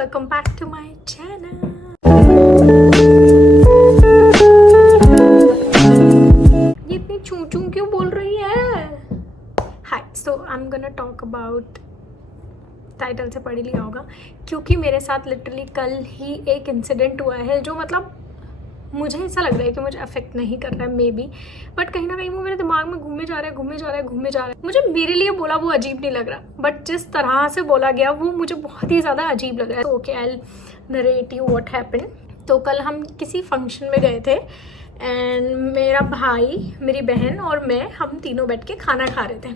Welcome back to my channel. ये इतनी चूं चूं क्यों बोल रही है? Hi, so I am gonna talk about, title से पढ़ ही लिया होगा, क्योंकि मेरे साथ लिटरली कल ही एक इंसिडेंट हुआ है जो मतलब मुझे ऐसा लग रहा है कि मुझे अफेक्ट नहीं कर रहा है मे बी, बट कहीं ना कहीं वो मेरे दिमाग में घूमे जा रहा है। मुझे मेरे लिए बोला वो अजीब नहीं लग रहा, बट जिस तरह से बोला गया वो मुझे बहुत ही ज़्यादा अजीब लग रहा है। Okay, I will narrate you what happened. तो कल हम किसी फंक्शन में गए थे एंड मेरा भाई, मेरी बहन और मैं, हम तीनों बैठ के खाना खा रहे थे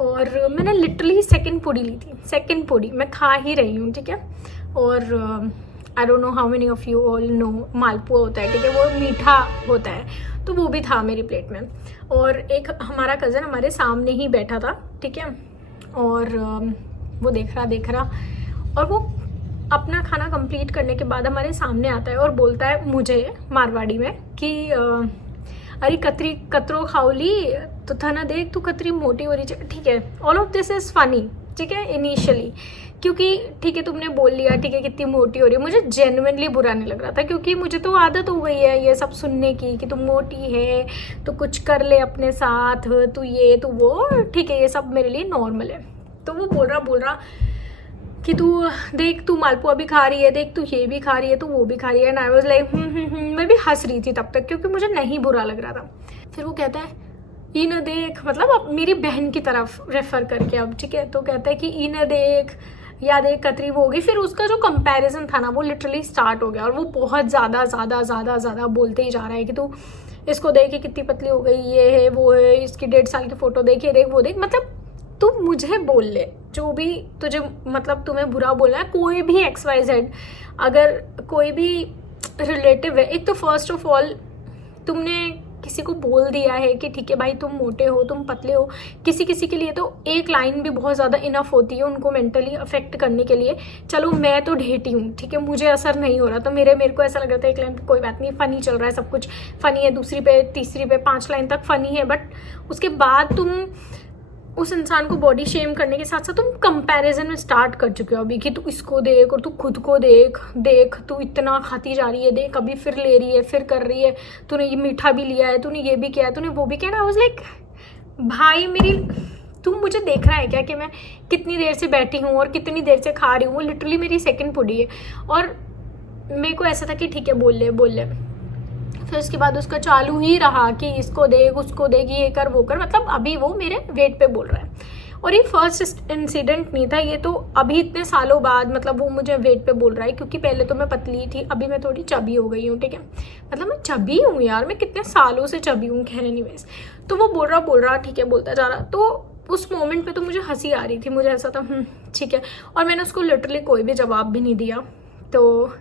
और मैंने लिटरली सेकंड पूड़ी ली थी। सेकंड पूड़ी मैं खा ही रही हूँ, ठीक है। और I don't know how many of you all know, malpua होता है, ठीक है, वो मीठा होता है, तो वो भी था मेरी प्लेट में। और एक हमारा कज़न हमारे सामने ही बैठा था, ठीक है, और वो देख रहा और वो अपना खाना कंप्लीट करने के बाद हमारे सामने आता है और बोलता है मुझे मारवाड़ी में कि अरे कतरो खाओली तो था ना, देख तू कतरी मोटी हो रही है। ठीक है, all of this is funny, ठीक है, इनिशियली, क्योंकि ठीक है तुमने बोल लिया, ठीक है, कितनी मोटी हो रही है। मुझे जेन्युइनली बुरा नहीं लग रहा था, क्योंकि मुझे तो आदत हो गई है ये सब सुनने की कि तुम मोटी है तो कुछ कर ले अपने साथ, तू ये तू वो, ठीक है, ये सब मेरे लिए नॉर्मल है। तो वो बोल रहा कि तू देख, तू मालपुआ भी खा रही है, देख तू ये भी खा रही है, तू वो भी खा रही है। एंड आई वाज लाइक मैं भी हंस रही थी तब तक, क्योंकि मुझे नहीं बुरा लग रहा था। फिर वो कहता है इन देख, मतलब अब मेरी बहन की तरफ रेफर करके, अब ठीक है, तो कहता है कि इन देख, या देख कतरी वो होगी। फिर उसका जो कंपैरिजन था ना वो लिटरली स्टार्ट हो गया और वो बहुत ज़्यादा बोलते ही जा रहा है कि तू इसको देख, कितनी पतली हो गई, ये है वो है, इसकी 1.5 साल की फ़ोटो देख, ये देख वो देख। मतलब तू मुझे बोल ले जो भी तुझे, मतलब तुम्हें बुरा बोलना है, कोई भी XYZ, अगर कोई भी रिलेटिव है, एक तो फर्स्ट ऑफ ऑल तुमने किसी को बोल दिया है कि ठीक है भाई तुम मोटे हो, तुम पतले हो, किसी के लिए तो एक लाइन भी बहुत ज़्यादा इनफ होती है उनको मेंटली अफेक्ट करने के लिए। चलो मैं तो ढेटी हूँ, ठीक है, मुझे असर नहीं हो रहा, तो मेरे को ऐसा लग रहा था एक लाइन पे कोई बात नहीं, फ़नी चल रहा है, सब कुछ फ़नी है, दूसरी पे तीसरी पे 5 लाइन तक फ़नी है, बट उसके बाद तुम उस इंसान को बॉडी शेम करने के साथ साथ तुम कंपैरिजन में स्टार्ट कर चुके हो अभी कि तू इसको देख और तू खुद को देख तू इतना खाती जा रही है, देख अभी फिर ले रही है, फिर कर रही है, तूने ये मीठा भी लिया है, तूने ये भी किया है, तूने वो भी किया। आई वाज लाइक भाई मेरी, तू मुझे देख रहा है क्या कि मैं कितनी देर से बैठी हूँ और कितनी देर से खा रही हूँ? वो लिटरली मेरी सेकेंड पूड़ी है और मेरे को ऐसा था कि ठीक है बोल ले। फिर उसके बाद उसका चालू ही रहा कि इसको देख, उसको देख, ये कर वो कर, मतलब अभी वो मेरे वेट पे बोल रहा है। और ये फर्स्ट इंसिडेंट नहीं था, ये तो अभी इतने सालों बाद मतलब वो मुझे वेट पे बोल रहा है, क्योंकि पहले तो मैं पतली थी, अभी मैं थोड़ी चबी हो गई हूँ, ठीक है, मतलब मैं चबी हूँ यार, मैं कितने सालों से चबी हूँ, खैर एनीवेज। तो वो बोल रहा, ठीक है, बोलता जा रहा। तो उस मोमेंट पे तो मुझे हंसी आ रही थी, मुझे ऐसा था ठीक है, और मैंने उसको लिटरली कोई भी जवाब भी नहीं दिया। तो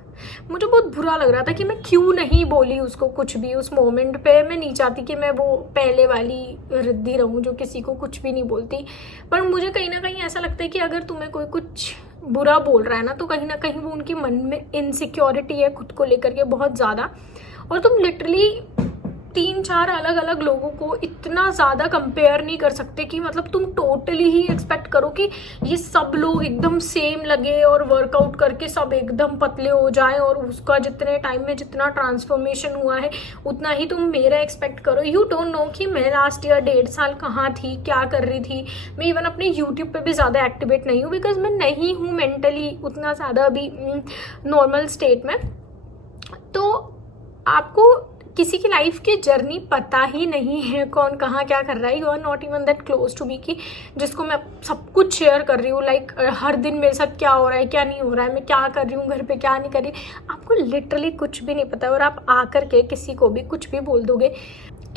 मुझे बहुत बुरा लग रहा था कि मैं क्यों नहीं बोली उसको कुछ भी उस मोमेंट पे। मैं नहीं चाहती कि मैं वो पहले वाली रिद्धि रहूं जो किसी को कुछ भी नहीं बोलती, पर मुझे कहीं ना कहीं ऐसा लगता है कि अगर तुम्हें कोई कुछ बुरा बोल रहा है ना, तो कहीं ना कहीं वो उनके मन में इनसिक्योरिटी है खुद को लेकर के बहुत ज़्यादा, और तुम लिटरली 3-4 अलग अलग लोगों को इतना ज़्यादा कंपेयर नहीं कर सकते कि मतलब तुम टोटली ही एक्सपेक्ट करो कि ये सब लोग एकदम सेम लगे और वर्कआउट करके सब एकदम पतले हो जाए, और उसका जितने टाइम में जितना ट्रांसफॉर्मेशन हुआ है उतना ही तुम मेरा एक्सपेक्ट करो। यू डोंट नो कि मैं लास्ट ईयर 1.5 साल कहाँ थी, क्या कर रही थी। मैं इवन अपने यूट्यूब पे भी ज़्यादा एक्टिवेट नहीं हूँ, बिकॉज मैं नहीं हूँ मेंटली उतना ज़्यादा अभी नॉर्मल स्टेट में। तो आपको किसी की लाइफ की जर्नी पता ही नहीं है, कौन कहाँ क्या कर रहा है। You are not even that close to me कि जिसको मैं सब कुछ शेयर कर रही हूँ, लाइक हर दिन मेरे साथ क्या हो रहा है, क्या नहीं हो रहा है, मैं क्या कर रही हूँ घर पे, क्या नहीं कर रही, आपको लिटरली कुछ भी नहीं पता है। और आप आकर के किसी को भी कुछ भी बोल दोगे।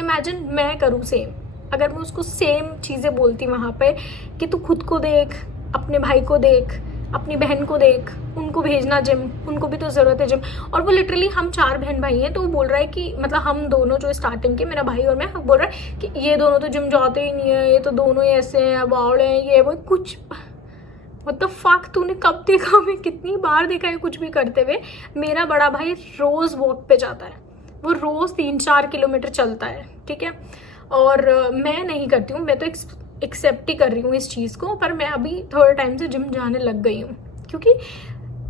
इमेजिन मैं करूँ सेम, अगर मैं उसको सेम चीज़ें बोलती वहाँ पे कि तू खुद को देख, अपने भाई को देख, अपनी बहन को देख, उनको भेजना जिम, उनको भी तो ज़रूरत है जिम। और वो लिटरली, हम 4 बहन भाई हैं, तो वो बोल रहा है कि मतलब हम दोनों जो स्टार्टिंग के, मेरा भाई और मैं, बोल रहा है कि ये दोनों तो जिम जाते ही नहीं है, ये तो दोनों ही ऐसे हैं, बावड़े हैं, ये वो कुछ। व्हाट द फक, तूने कब देखा? मैं कितनी बार देखा है कुछ भी करते हुए। मेरा बड़ा भाई रोज़ वॉक पे जाता है, वो रोज़ 3-4 किलोमीटर चलता है, ठीक है, और मैं नहीं करती हूँ, मैं तो एक्सेप्ट ही कर रही हूँ इस चीज़ को। पर मैं अभी थोड़े टाइम से जिम जाने लग गई हूँ, क्योंकि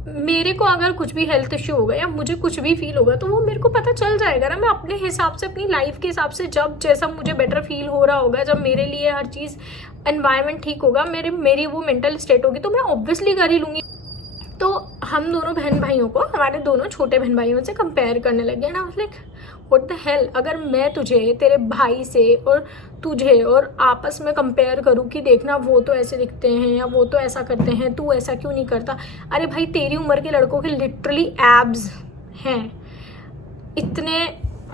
मेरे को अगर कुछ भी हेल्थ इश्यू होगा या मुझे कुछ भी फील होगा तो वो मेरे को पता चल जाएगा ना। मैं अपने हिसाब से, अपनी लाइफ के हिसाब से, जब जैसा मुझे बेटर फील हो रहा होगा, जब मेरे लिए हर चीज़ एनवायरनमेंट ठीक होगा, मेरी वो मेंटल स्टेट होगी, तो मैं ऑब्वियसली कर ही लूँगी। तो हम दोनों बहन भाइयों को, हमारे दोनों छोटे बहन भाइयों से कंपेयर करने लगे ना। लाइक व्हाट द हेल, अगर मैं तुझे तेरे भाई से और तुझे और आपस में कंपेयर करूँ कि देखना वो तो ऐसे दिखते हैं या वो तो ऐसा करते हैं, तू ऐसा क्यों नहीं करता। अरे भाई, तेरी उम्र के लड़कों के लिटरली एब्स हैं, इतने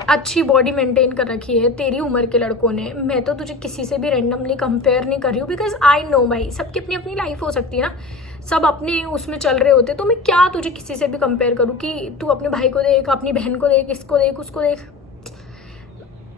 अच्छी बॉडी मेंटेन कर रखी है तेरी उम्र के लड़कों ने। मैं तो तुझे किसी से भी रैंडमली कंपेयर नहीं कर रही हूँ, बिकॉज आई नो भाई सबकी अपनी अपनी लाइफ हो सकती है ना, सब अपने उसमें चल रहे होते। तो मैं क्या तुझे किसी से भी कंपेयर करूँ कि तू अपने भाई को देख, अपनी बहन को देख, इसको देख, उसको देख।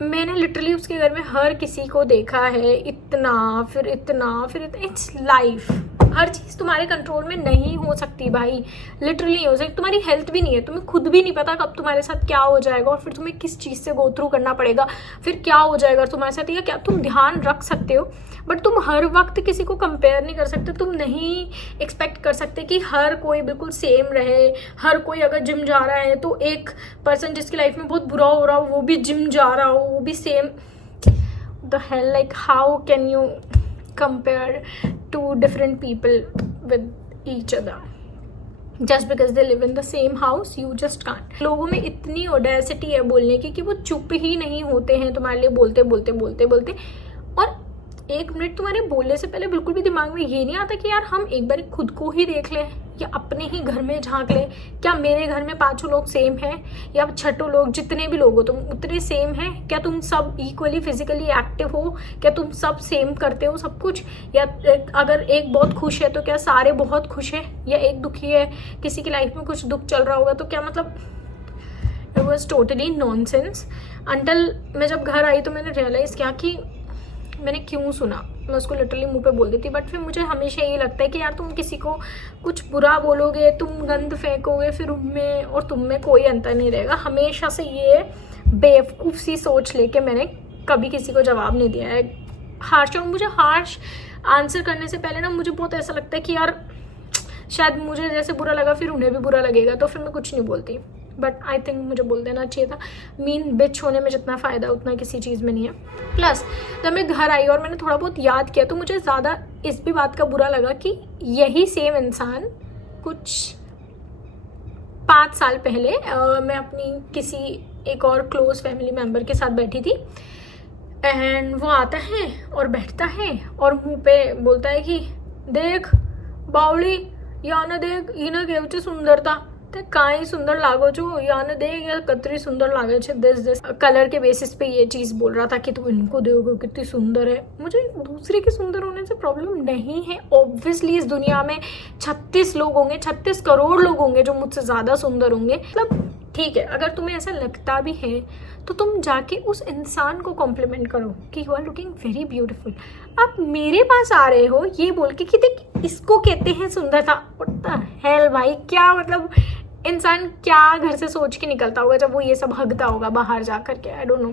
मैंने लिटरली उसके घर में हर किसी को देखा है, इतना फिर इतना फिर इतना। इट्स लाइफ, हर चीज़ तुम्हारे कंट्रोल में नहीं हो सकती भाई, लिटरली नहीं हो सकती। तुम्हारी हेल्थ भी नहीं है, तुम्हें खुद भी नहीं पता कब तुम्हारे साथ क्या हो जाएगा और फिर तुम्हें किस चीज़ से गो थ्रू करना पड़ेगा, फिर क्या हो जाएगा तुम्हारे साथ, या क्या तुम ध्यान रख सकते हो। बट तुम हर वक्त किसी को कंपेयर नहीं कर सकते। तुम नहीं एक्सपेक्ट कर सकते कि हर कोई बिल्कुल सेम रहे। हर कोई अगर जिम जा रहा है तो एक पर्सन जिसकी लाइफ में बहुत बुरा हो रहा हो वो भी जिम जा रहा हो, वो भी same. The hell, like how can you compare to different people with each other just because they live in the same house? You just can't. लोगों में इतनी ऑडेसिटी है बोलने की कि वो चुप ही नहीं होते हैं तुम्हारे लिए बोलते बोलते बोलते बोलते। और एक मिनट तुम्हारे बोलने से पहले बिल्कुल भी दिमाग में ये नहीं आता कि यार हम एक बार खुद को ही देख लें या अपने ही घर में झांक लें। क्या मेरे घर में 5 लोग सेम हैं या 6 लोग, जितने भी लोग हो तुम उतने सेम हैं? क्या तुम सब इक्वली फिजिकली एक्टिव हो? क्या तुम सब सेम करते हो सब कुछ? या अगर एक बहुत खुश है तो क्या सारे बहुत खुश हैं? या एक दुखी है, किसी की लाइफ में कुछ दुख चल रहा होगा तो क्या मतलब? It was totally nonsense. Until मैं जब घर आई तो मैंने रियलाइज़ किया कि मैंने क्यों सुना। मैं उसको लिटरली मुंह पे बोल देती, बट फिर मुझे हमेशा ये लगता है कि यार तुम किसी को कुछ बुरा बोलोगे, तुम गंद फेंकोगे, फिर उनमें और तुम में कोई अंतर नहीं रहेगा। हमेशा से ये बेवकूफ़ सी सोच लेके मैंने कभी किसी को जवाब नहीं दिया है हार्श। और मुझे हार्श आंसर करने से पहले ना मुझे बहुत ऐसा लगता है कि यार शायद मुझे जैसे बुरा लगा फिर उन्हें भी बुरा लगेगा, तो फिर मैं कुछ नहीं बोलती। बट आई थिंक मुझे बोल देना चाहिए था। मीन बिच होने में जितना फ़ायदा उतना किसी चीज़ में नहीं है। प्लस जब मैं घर आई और मैंने थोड़ा बहुत याद किया तो मुझे ज़्यादा इस भी बात का बुरा लगा कि यही सेम इंसान कुछ 5 साल पहले मैं अपनी किसी एक और क्लोज फैमिली मेम्बर के साथ बैठी थी, एंड वो आता है और बैठता है और मुंह पे बोलता है कि देख बावली, या ना देख इना केवचे सुंदरता ते काई सुंदर लागो छो, या ना देख या कतरी सुंदर लागे छे। दिस कलर के बेसिस पे ये चीज़ बोल रहा था कि तुम इनको देखो कितनी सुंदर है। मुझे दूसरे के सुंदर होने से प्रॉब्लम नहीं है। ऑब्वियसली इस दुनिया में 36 लोग होंगे, 36 करोड़ लोग होंगे जो मुझसे ज़्यादा सुंदर होंगे। मतलब ठीक है, अगर तुम्हें ऐसा लगता भी है तो तुम जाके उस इंसान को कॉम्प्लीमेंट करो कि you are looking very beautiful. आप मेरे पास आ रहे हो ये बोल के कि देख इसको कहते हैं सुंदरता। व्हाट द हेल भाई, क्या मतलब इंसान क्या घर से सोच के निकलता होगा जब वो ये सब हगता होगा बाहर जा कर के। आई डोंट नो,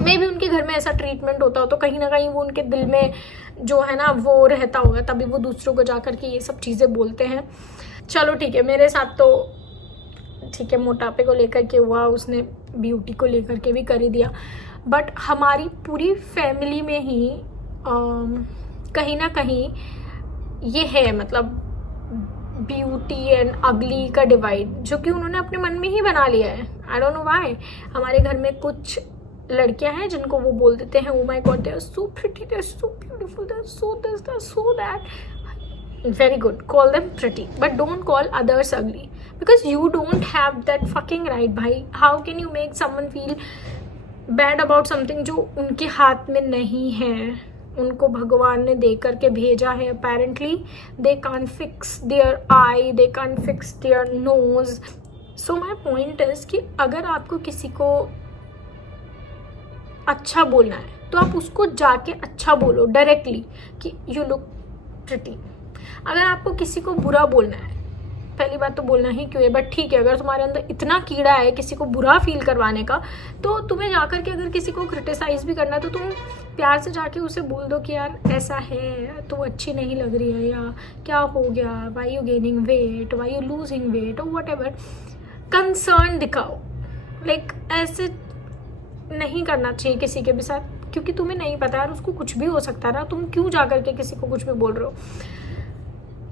मे भी उनके घर में ऐसा ट्रीटमेंट होता हो तो कहीं ना कहीं वो उनके दिल में जो है ना वो रहता होगा, तभी वो दूसरों को जा कर के ये सब चीज़ें बोलते हैं। चलो ठीक है, मेरे साथ तो ठीक है मोटापे को लेकर के हुआ, उसने ब्यूटी को लेकर के भी कर ही दिया। बट हमारी पूरी फैमिली में ही कहीं ना कहीं ये है, मतलब ब्यूटी एंड अगली का डिवाइड जो कि उन्होंने अपने मन में ही बना लिया है। आई डोंट नो व्हाई। हमारे घर में कुछ लड़कियां हैं जिनको वो बोल देते हैं oh my God they are so pretty, they are so beautiful, they are so this, they are so that. Very good, call them pretty but don't call others ugly because you don't have that fucking right भाई। How can you make someone feel bad about something जो उनके हाथ में नहीं है, उनको भगवान ने दे करके भेजा है। Apparently they can't fix their eye, they can't fix their nose. So my point is कि अगर आपको किसी को अच्छा बोलना है तो आप उसको जाके अच्छा बोलो डायरेक्टली कि यू लुक प्रिटी। अगर आपको किसी को बुरा बोलना है पहली बात तो बोलना ही क्यों है, बट ठीक है, अगर तुम्हारे अंदर इतना कीड़ा है किसी को बुरा फील करवाने का, तो तुम्हें जाकर के अगर किसी को क्रिटिसाइज भी करना है तो तुम प्यार से जाके उसे बोल दो कि यार ऐसा है, तू अच्छी नहीं लग रही है, या क्या हो गया, why you gaining weight, why you losing weight, और वट एवर। कंसर्न दिखाओ, लाइक ऐसे नहीं करना चाहिए किसी के भी साथ, क्योंकि तुम्हें नहीं पता यार उसको कुछ भी हो सकता है ना, तुम क्यों जा करके किसी को कुछ भी बोल रहे हो।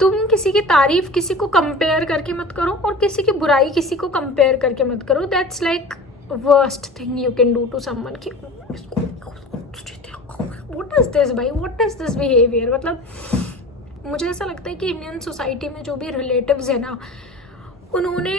तुम किसी की तारीफ किसी को कंपेयर करके मत करो, और किसी की बुराई किसी को कंपेयर करके मत करो। That's like worst thing you can do to someone कि व्हाट इज दिस भाई, व्हाट इज दिस बिहेवियर। मतलब मुझे ऐसा लगता है कि इंडियन सोसाइटी में जो भी रिलेटिव्स है ना, उन्होंने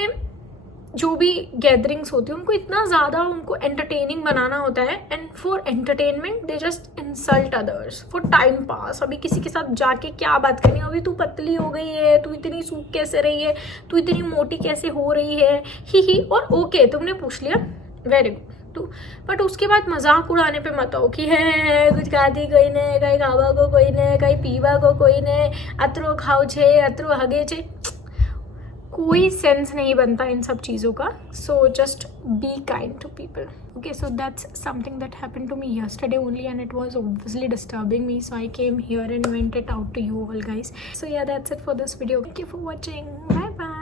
जो भी गैदरिंग्स होती है उनको इतना ज़्यादा उनको एंटरटेनिंग बनाना होता है, and for entertainment they just insult others for time pass. अभी किसी के साथ जाके क्या बात करनी, अभी तू पतली हो गई है, तू इतनी सूख कैसे रही है, तू इतनी मोटी कैसे हो रही है, ही और ओके तुमने पूछ लिया, वेरी गुड टू, बट उसके बाद मजाक उड़ाने पे मत आओ कि है कुछ खाती कोई ने, कहीं खावा को कोई ने, कहीं पीवा को कोई ने, अतरो खाओ छे, अतरो हगे छे। कोई सेंस नहीं बनता इन सब चीज़ों का। So just be kind to people. Okay, so that's something that happened to me yesterday only, and it was obviously disturbing me, so I came here and went it out to you all guys. So yeah, that's it for this video. Thank you for watching. Bye bye.